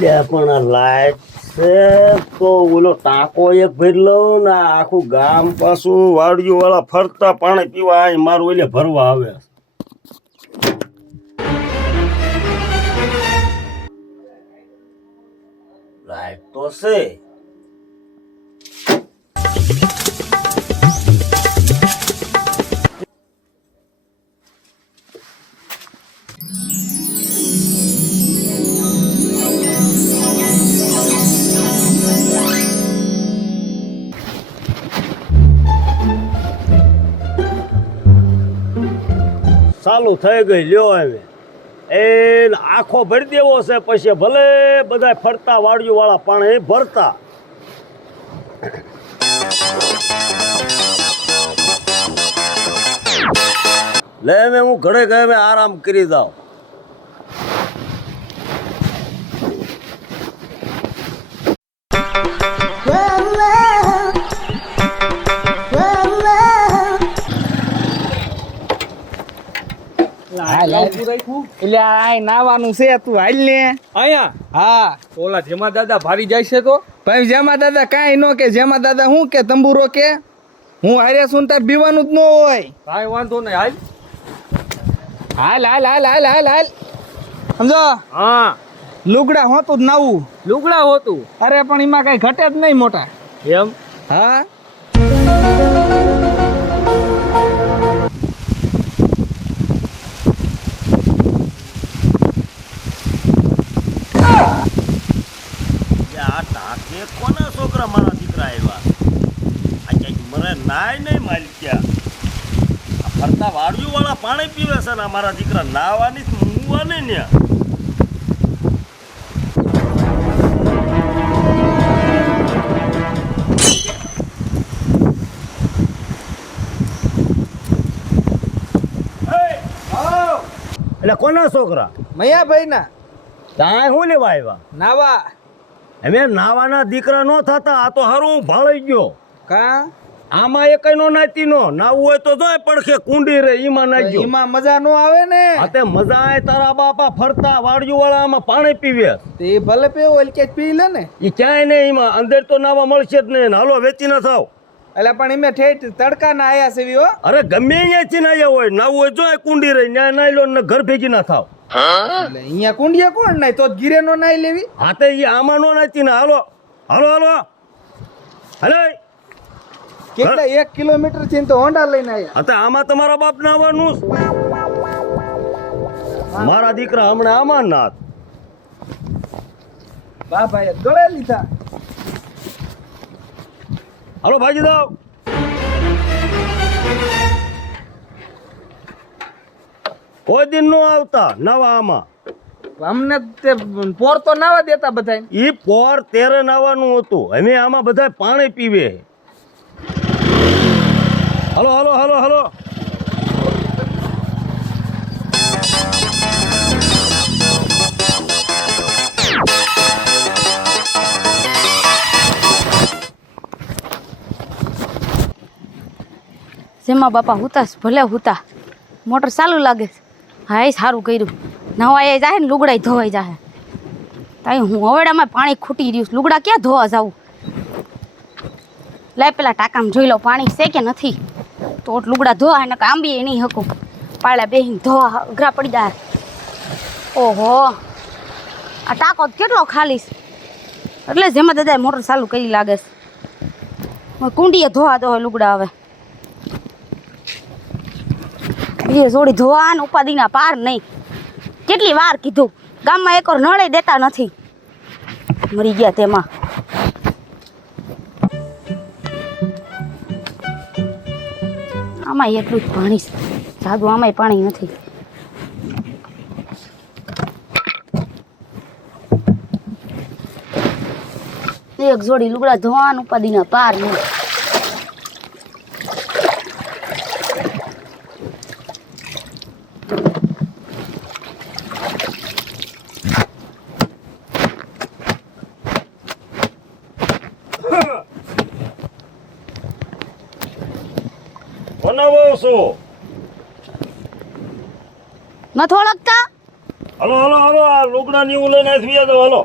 પણ આ લાઈટ છે તો ઓલો ટાંકો એક ભરી લઉં ને આખું ગામ પાછું વાડિયું વાળા ફરતા પાણી પીવા આ મારું ઓલે ભરવા આવે. લાઈટ તો છે. ચાલુ થઈ ગઈ લ્યો હવે એ આખો ભરી દેવો છે પછી ભલે બધા ફરતા વાડિયું વાળા પાણી ભરતા. લે મેં હું ઘરે ગયે મેં આરામ કરી દઉં. એટલે આ નાવાનું છે તું હાલ ને અહીંયા હા ઓલા જેમાં દાદા ભારી જાય છે તો ભાઈ જેમાં દાદા કાંઈ નો કે જેમાં દાદા હું કે તંબુરો કે હું હારે સુન તાર બીવાનું જ ન હોય. કાંઈ વાંધો નહીં હાલ હાલ હાલ હાલ હાલ હાલ હાલ સમજો. હા લુગડા હોતું જ નાવું. લુગડા હોતું અરે પણ એમાં કઈ ઘટે જ નહીં મોટા. એમ હા આ ટાંકે કોના છોકરા મારા દીકરા આવ્યા? આ ક્યાંક મને નાય નહીં માલિક્યા. આ ફરતા વાડિયું વાળા પાણી પીવે છે ને મારા દીકરા નાવાની મૂવાની ને. એટલે કોના છોકરા? મૈયાભાઈ ના ત્યાં શું લેવા આવ્યા? નાવા. હવે નાવાના દીકરા નો થતા આ તો હારું ભાળી ગયો. કા આમાં એક નો નાતી નો નાવું હોય તો જોય પડખે કુંડી રે ઈમાં નાખ્યો. એમાં મજા નો આવે ને. આ તે મજા આવે તારા બાપા ફરતા વાડિયું વાળા આમાં પાણી પીવે. તે ભલે પીવો એટલે કે પી લે ને. એ ક્યાંય નહીં એમાં અંદર તો નાવા મળશે જ નહીં. હાલો વેચી ના થાવ. એટલે પણ એમે ઠેઠ તડકા ના આયા છે હો. અરે ગમે અહીંયાથી ના આવ્યા હોય નાવું હોય જોય કુંડી રહી ન્યા નાઈ લો ને ઘર ભેગી ના થાવ. એટલે અહીંયા કુંડિયા કોણ નાય તો ગીરે નો નાઈ લેવી. હા તે એ આમાં નો નાતી ને. હાલો હાલો હાલો હાલો. કેટલા 1 કિલોમીટર થી તો હોન્ડા લઈને આયા. હા તે આમાં તમારા બાપ નાવાનું. મારા દીકરા હમણાં આમાં નાત. બા ભાઈ ગળે લીધા. હાલો ભાજી દાવ. કોઈ દિન નો આવતા નવા આમાં. અમને તે પોર તો નાવા દેતા બધા. ઈ પોર તેરે નાવાનું હતું. અમે આમાં બધા પાણી પીવે. હાલો હાલો હાલો હાલો. જેમાં બાપા હુતા ભલે હુતા મોટર ચાલુ લાગે. હા એ સારું કર્યું. નવાઈ જાય ને લુગડા ધોવાઈ જાય. તાઈ હું હવેડામાં પાણી ખૂટી રહ્યું. લુગડા ક્યાં ધોવા જાવું? લાય પેલા ટાંકામાં જોઈ લો પાણી છે કે નથી. તો લુગડા ધોવા ને આંબી નહીં હકું. પાળા બેહીને ધોવા અઘરા પડી જાય. ઓહો આ ટાંકો કેટલો ખાલી છે. એટલે જેમાં દાદાએ મોટર ચાલુ કરી લાગે છે. કુંડીએ ધોવા દો લુગડા. હવે બે જોડી ધોવા ને ઉપાધિના પાર નહીં. કેટલી વાર કીધું ગામમાં એક વાર નળે દેતા નથી. મરી ગયા તેમાં. આમાં એટલું જ પાણી છે. જાદુ આમાંય પાણી નથી. એક જોડી લુગડા ધોવા ને ઉપાધિના પાર નહીં. બનાવો છો નથી ઓળખતા? હાલો હાલો હાલો. આ લુગડા ની ઉલે નાખી દો. હાલો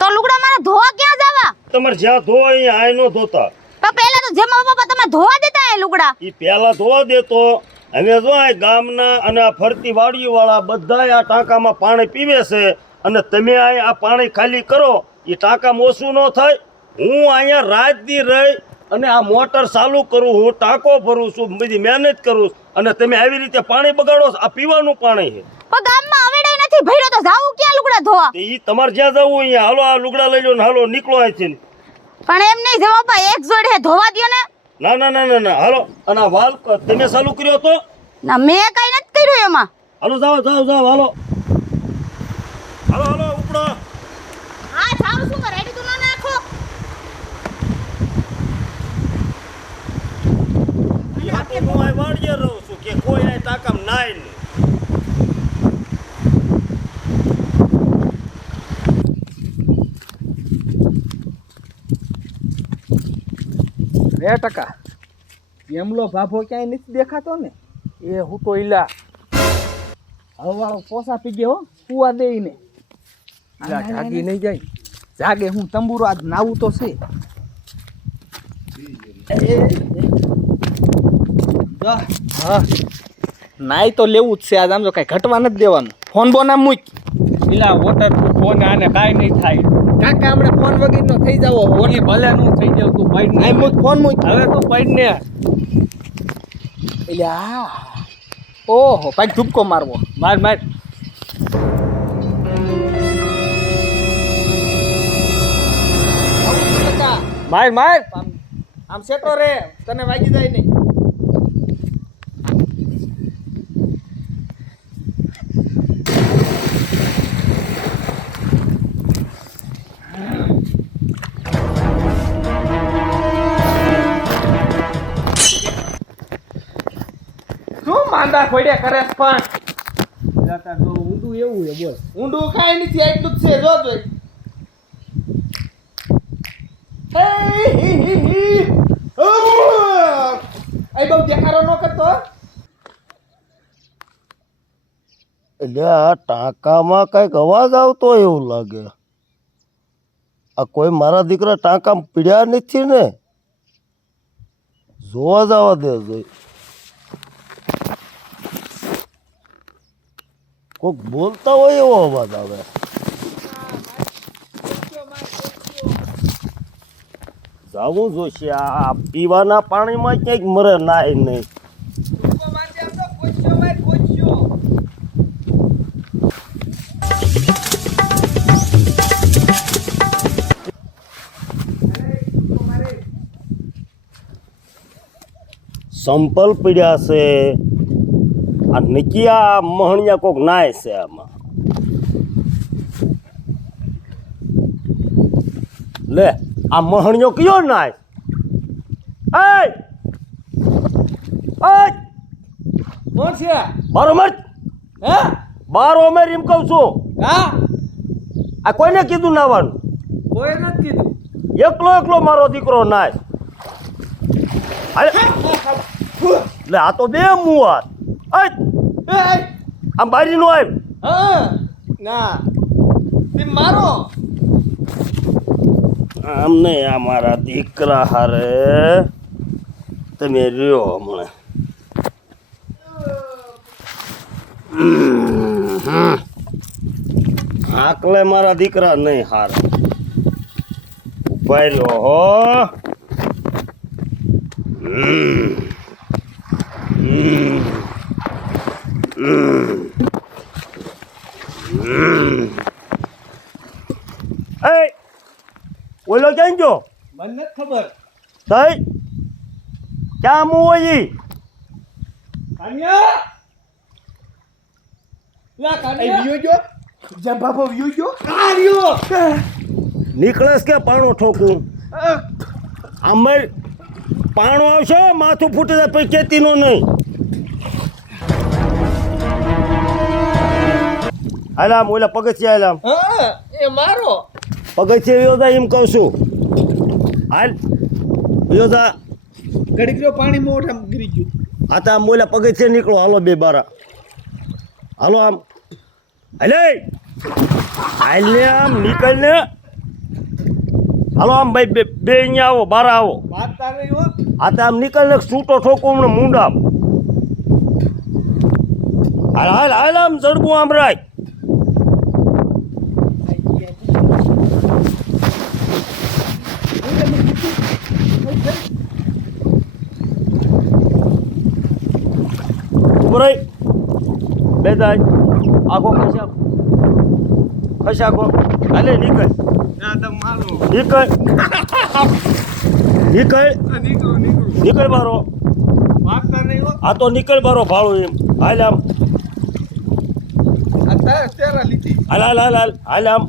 તો લુગડા મારા ધોવા ક્યાં જવા? તમારે જ્યાં ધોવા અહીંયા આય નો ધોતા. પણ પહેલા તો જેમાં પપ્પા તમે ધોવા દેતા એ લુગડા. ઈ પહેલા ધોવા દેતો. હવે જો આ ગામના અને આ ફરતી વાડીઓવાળા બધાય આ ટાંકામાં પાણી પીવે છે અને તમે આ પાણી ખાલી કરો એ ટાંકામાં ઓછું ન થાય. હું અહીંયા રાત દી રહી અને આ મોટર ચાલુ કરું, હું ટાંકો ભરું છું, બધી મહેનત કરું છું, અને તમે આવી રીતે પાણી બગાડો છો. આ પીવાનું પાણી છે. પણ ગામમાં અવેડાય નથી ભર્યો તો જાવું ક્યાં લુગડા ધોવા? ઈ તમારે જ્યાં જવું અહીંયા હાલો, આ લુગડા લઈ લો ને હાલો નીકળો અહીંથી. પણ એમ નહીં જેમાં પપ્પા એક જોડે ધોવા દ્યો ને. ના ના ના ના ના હાલો. અને આ વાલ તમે ચાલુ કર્યો તો? ના મેં કઈ નથી કર્યું એમાં. હાલો જાઓ જાઓ જાઓ હાલો હાલો હાલો ઉપડો. હા જાવ શું કરે રેડી તું ન નાખો. હું આ વાડીએ રહું છું કે કોઈ આ ટાંકામાં નાય નહીં. રે ટકા એમલો ભાભો ક્યાંય નથી દેખાતો ને. એ હું તો ઈલા હવાળો પોસા પી ગયો કુવા દેઈને. ઈલા જાગી નહીં જાય. જાગે હું તંબુરો આજ નાવું તો છે. હા નાઈ તો લેવું જ છે આજ. આમ તો કઈ ઘટવા નથી દેવાનું. ફોન બોન આમ મૂક. ઈલા વોટરપ્રૂફ ફોન આને કાંઈ નહીં થાય. કાકા હમણાં ફોન વગરનો થઈ જાવો. ઓલી ભલે નું થઈ જાવ તું પૈડ આઈ મૂક ફોન મૂક. હવે તું પૈડ ને. એટલે આ ઓહો પાછ ધૂપકો મારવો. માર માર. માર માર. આમ સેટો રે તને વાગી જાય નહીં. શું માંદા ખોડ્યા કરે પણ જાતા જો ઊંધું એવું છે બોલ. ઊંડું કાંઈ નથી આટલું જ છે. જો જોઈ એ બહુ દેખાડો ન કરતો. એટલે આ ટાંકામાં કઈક અવાજ આવતો એવું લાગે. આ કોઈ મારા દીકરા ટાંકામાં પીડ્યા નથી ને? જોવા જવા દે જોઈ. કોક બોલતા હોય એવો અવાજ આવે. જાવું જોશે. આ પીવાના પાણીમાં ક્યાંક મરે નાય નહીં. સંપલ પીડ્યા છે. આ નિકિયા મહણિયા કોક નાય છે આમાં. લે આ મહણિયો કયો નાય? કોણ છે? બારો મર. હે બારો મેર એમ કહું છું. હા આ કોઈને કીધું નાવાનું? કોઈ નથી કીધું. એકલો એકલો મારો દીકરો નાય. લે આ તો બે મુવા. આમ બારી નો આવ. હા ના તે મારો આમ નહીં. આ મારા દીકરા હારે તમે રહ્યો હમણાં. આકલે મારા દીકરા નહીં હારે ઉપાય લો હો. ઓલો ક્યાં ગયો? મને નથી ખબર. થઈ ક્યાં મું હોય ઈ? કાનિયા લા કાનિયા વિયો ગયો. જેમ બાપો વિયો ગયો. કાનિયો નીકળેસ કે પાણો ઠોકું? આમર પાણો આવશે માથું ફૂટી જાય પછી કેતીનો નહીં. હાલામ ઓલા પગથિયા હાલામ. હા એ મારો પગથિયા વ્યોદા એમ કહું છું. હાલ વ્યોદા. ઘડીક રહ્યો પાણી મોઢામાં ગરી ગયું. હા તો આમ ઓલા પગથિયા નીકળો. હાલો બે બારા હાલો આમ. હાલે હાલ ને આમ નીકળ ને. હાલો આમ ભાઈ બે અહીંયા આવો બાર આવો વાંચતા નહીં હો. આ તો આમ નીકળને છૂટો ઠોકો હમણાં મુંડા હાલ હાલ હાલ આમ જડબું આમ રાખ ઉભો રહી બે દાય આખો ખસાકો હાલે નીકળ ના તમે માનો. નીકળ નીકળ નીકળો નીકળો. નીકળ બારો વાંચતા નહીં હો. આ તો નીકળ બારો ભાળો એમ હાલ આમ આ તારા તેરા લીધી હાલ હાલ હાલ હાલ હાલ આમ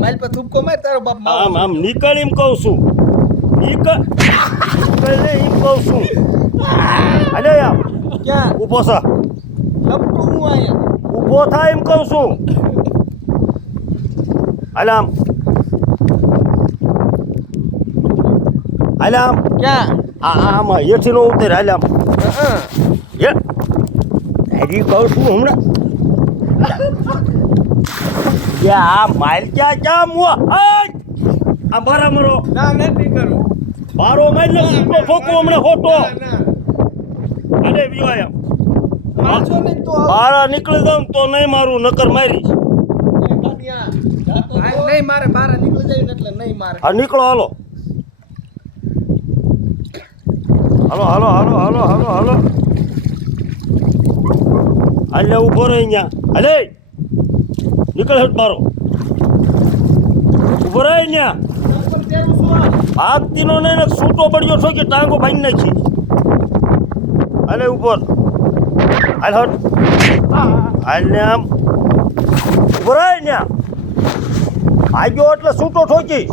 મારી પર થૂપકો માર તારો બાપ આમ આમ નીકળ એમ કહું છું નીકળ નીકળ ને એમ કહું છું હાલે આમ ક્યાં ઊભો થા લપટું હું આયા ઊભો થા એમ કહું છું હાલ આમ હાલ આમ ક્યાં આમાં હેઠી નો ઉતર હાલ આમ એ હજી કહું છું હમણાં આ માઇલ ક્યાં ક્યાં મુઆ આ બારા મરો ના નથી કરવું. બારો માઇલ ને છૂટો ઠોકો હમણાં ખોટો ના ના. અરે વિવાયા મારશો નહીં તો બારા નીકળી જાઉં તો નહીં મારું નકર મારીશ નહીં મારે બહાર નીકળી જાય ને એટલે નહીં મારે હા નીકળો હાલો હાલો હાલો હાલો હાલો હાલો હાલો હાલે ઊભો રહે અહીંયા હાલે નીકળ હેઠ મારો ઊભો રહે અહીંયા ભાગતીનો નહીં ને છૂટો પડ્યો છો કે ટાંગો ભાઈ નાખી હાલે ઉપર હાલ હટ હાલ ને આમ ઊભો રહે અહીંયા ભાગ્યો એટલે છૂટો ઠોકી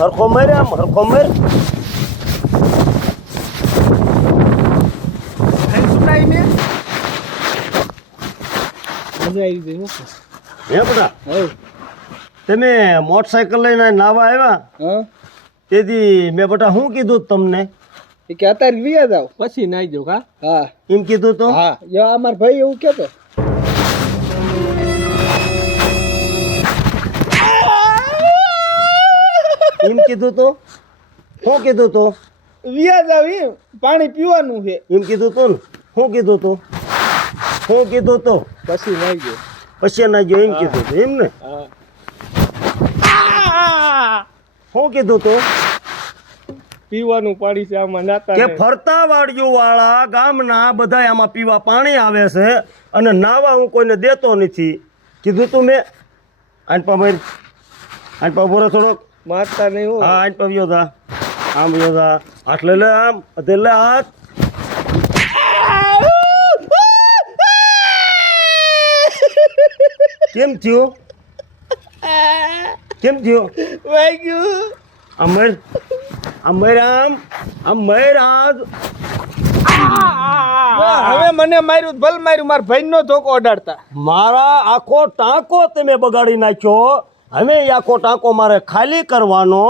હરખો મેર આમ હરખો મેર સુટાઈ ને મજા આવી ગઈ હે બેટા હે તમે મોટરસાયકલ લઈને નાવા આવ્યા હા તેથી મેં બેટા શું કીધું તમને એ કે અત્યારે વિયા જાવ પછી નાઈ જાવ કા. હા એમ કીધું તો હા યો અમાર ભાઈ એવું કહેતો એમ કીધું તો શું કીધું તો વિયા જાવ એમ પાણી પીવાનું છે એમ કીધું તો ને શું કીધું તો શું કીધું તો પછી નાઈ ગયો પછી ના ગયો એમ કીધું તો એમ ને શું કીધું તો પીવાનું પાણી છે આમાં નાતા કે નહીં. ફરતા વાડીઓ વાળા ગામના બધા આમાં પીવા પાણી આવે છે અને નાવા હું કોઈને દેતો નથી કીધું તું મેં આનપા ભાઈ આનપા બોરે થોડોક મારતા નહીં હો. હા આનપા વ્યો થા આમ વ્યો થા હાથ લઈ લે આમ એટલે હાથ કેમ થયો કેમ થયો વાગ્યું અમર અમર આમ અમર આજ હવે મને માર્યું ભલ માર્યું મારા ભાઈનો ધોકો અડાડતા મારા આખો ટાંકો તમે બગાડી નાખ્યો હવે એ આખો ટાંકો મારે ખાલી કરવાનો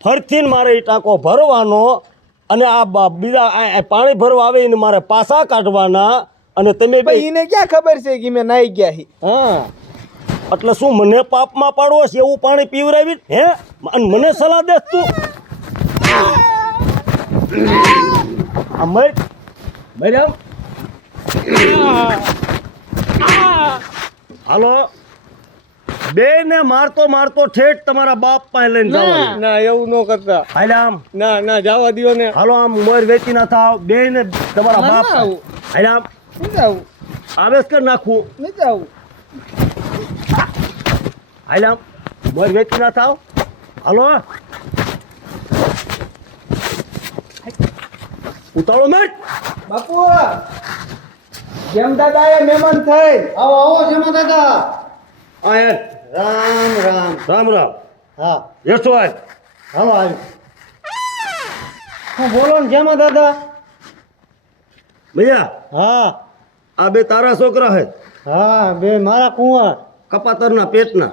ફરીથી મારે એ ટાંકો ભરવાનો અને આ બીજા આ પાણી ભરવા આવે એને મારે પાસા કાઢવાના અને તમે બે ભાઈ એને ક્યાં ખબર છે કે મેં નાઈ ગયા હી હા એટલે શું મને પાપમાં પાડવો છે એવું પાણી પીવરાવી હે અને મને સલાહ દેસ તું અમર બરાબર હાલો બે ને મારતો મારતો ઠેઠ તમારા બાપ પાસે લઈને જવાનું ના એવું ન કરતા. હાલ આમ ના ના જવા દ્યો ને. હાલો આમ મોર વેચી ના થાવ બે ને તમારા બાપ પાસે. હાલ આમ નહીં જાવું આવેશ કર નાખું નહીં જાવું હાલ આમ મોર વેચી ના થાવ હાલો ઉતાળો મેટ બાપુ જેમ દાદા એ મહેમાન થઈ આવો આવો જેમાં દાદા આયર રામ રામ રામ રામ હા યશો આય હાલો આવી હું બોલો ને જેમાં દાદા ભૈયા હા આ બે તારા છોકરા હે હા બે મારા કુંવર કપાતરના પેટના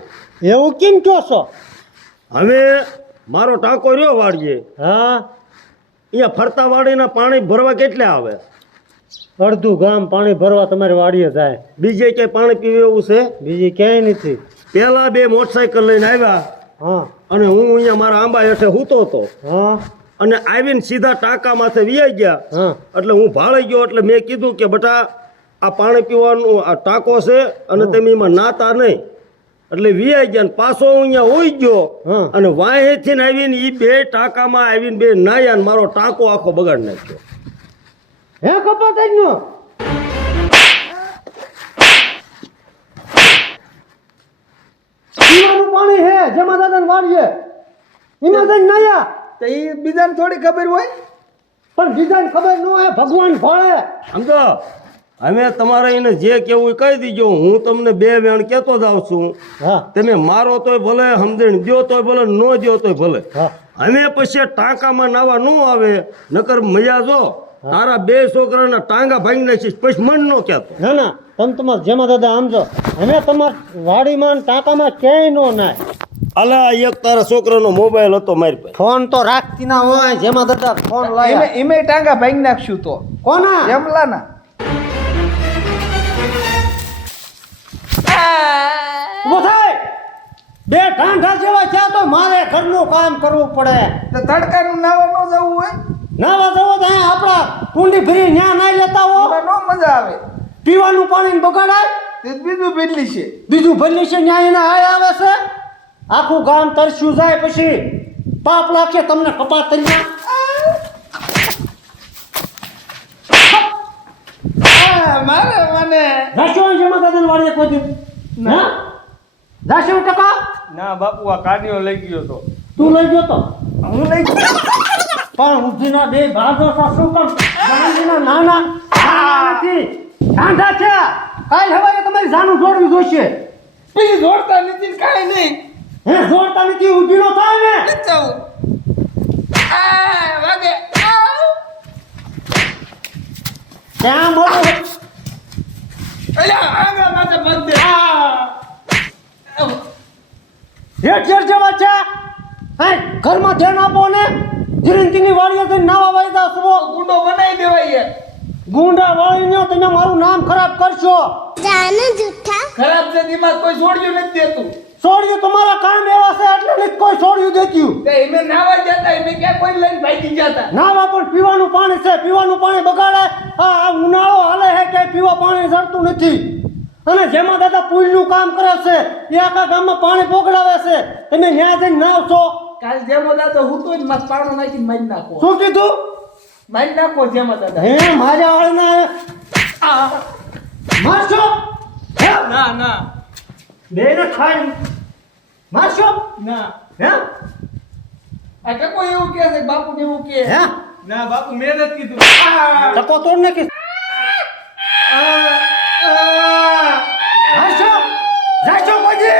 એવું કેમ કહો છો હવે મારો ટાંકો રહ્યો વાળીએ હા અહીંયા ફરતા વાળીના પાણી ભરવા કેટલે આવે અડધું ગામ પાણી ભરવા તમારી વાડીએ જાય. બીજે ક્યાંય પાણી પીવે એવું છે? બીજી ક્યાંય નથી. પેલા 2 મોટરસાયકલ લઈને આવ્યા હા અને હું અહીંયા મારા આંબા હેઠે સૂતો હતો હા અને આવીને સીધા ટાંકા માથે વિયાઈ ગયા. હા એટલે હું ભાળી ગયો. એટલે મેં કીધું કે બટા આ પાણી પીવાનું આ ટાંકો છે અને તમે એમાં નાતા નહીં. એટલે વિયાઈ ગયા ને પાછો હું અહીંયા હોઈ ગયો હા. અને વાંહેથી આવીને એ 2 ટાંકામાં આવીને 2 નાયા ને મારો ટાંકો આખો બગાડી નાખ્યો. હે કપાતજનો પીવાનું પાણી હે જેમાં દાદાને વાડીએ એમાં જઈને નાયા. તો એ બીજાને થોડી ખબર હોય. પણ બીજાને ખબર ન હોય ભગવાન ભળે. સમજો હવે તમારે એને જે કહેવું એ કહી દીજો. હું તમને 2 વેણ કહેતો જાઉં છું. હા તમે મારો તોય ભલે, સમજણ દ્યો તોય ભલે, ન દ્યો તોય ભલે. હા હવે પછી ટાંકામાં નાવા ન આવે નકર મજા જો તારા 2 છોકરાના ટાંગા ભાંગી નાખીશ પછી મન ન કહેતો. ના ના તમે તમારા જેમાં દાદા આમ જો અમે તમારા વાડીમાં ને ટાંકામાં ક્યાંય નો નાય. અલા એક તારા છોકરાનો મોબાઈલ હતો મારી પાસે. ફોન તો રાખતી ના હોય જેમાં દાદા ફોન લાયા. એમે ટાંગા ભાંગી નાખશું તો કોના એમલાના. ઊભો થાય. 2 ઢાંઢા જેવા થયા તો મારે ઘરનું કામ કરવું પડે. તો તડકાનું નાવા ન જવું હોય નાવા જવો તો અહીંયા આપણા કુંડી ભરી ન્યા નાઈ લેતા હો. એમાં નો મજા આવે. પીવાનું પાણી બગાડાય. તે બીજું બદલી છે. બીજું ભરી છે ન્યા એના હાય આવે છે. આખું ગામ તરસ્યું જાય પછી પાપ લાગશે તમને કપાત તરીકે. મારે મને રાશો જેમાં દાદાને વાડીએ કોઈ ના રાશો ટકા ના બાપુ આ કાઢ્યો લઈ ગયો તો. તું લઈ ગયો તો હું લઈ પણ ઉઠીના 2 ભાગો તો શું કામ ગાંધીના નાના નથી ઠાંડા છે. કાલ હવારે તમારી જાનું જોડવી જોઈશે. બીજી જોડતા નથી ને કાંઈ નહીં. હે જોડતા નથી ઊભી નો થાય ને. નથી જવું. વાગે ત્યાં મોટો અલ્યા આગળ માથે પગ દે. હેઠ જેવા છે. હે ઘરમાં ધ્યાન આપો ને. ધીરંતીની વાડીએ જઈને નાવા વાયદા સુવો. ગુંડો બનાવી દેવાય. ગુંડા વાળીને તમે મારું નામ ખરાબ કરશો. ખરાબ છે દિમાગ કોઈ છોડ્યું નથી દેતું. છોડ્યું તમારા કામ એવા છે એટલે નથી કોઈ છોડ્યું દેખ્યું. તે એમે નાવા જતા એમે ક્યાં કોઈ લઈને ભાગી જતા. નાવા પણ પીવાનું પાણી છે. પીવાનું પાણી બગાડે. આ ઉનાળો હાલે છે કે પીવા પાણી જડતું નથી. અને જેમાં દાદા પુલનું કામ કરે છે એ આખા ગામમાં પાણી પોગડાવે છે. તમે ન્યા જઈને નાવ છો. કાલ જેમો દાદા હું તો જ મત પાણો નાખીને મારી નાખો. શું કીધું? મારી નાખો જેમો દાદા. હે મારા વાળના મારશો? હે? ના ના બેને ખાઈ મારશો? ના હે? આ ટકો એવું કહે છે બાપુ ને એવું કહે. હે? ના બાપુ મેં નથી કીધું. ટકો તોડ નાખીશ. મારશો? જાશો કોઈ દી?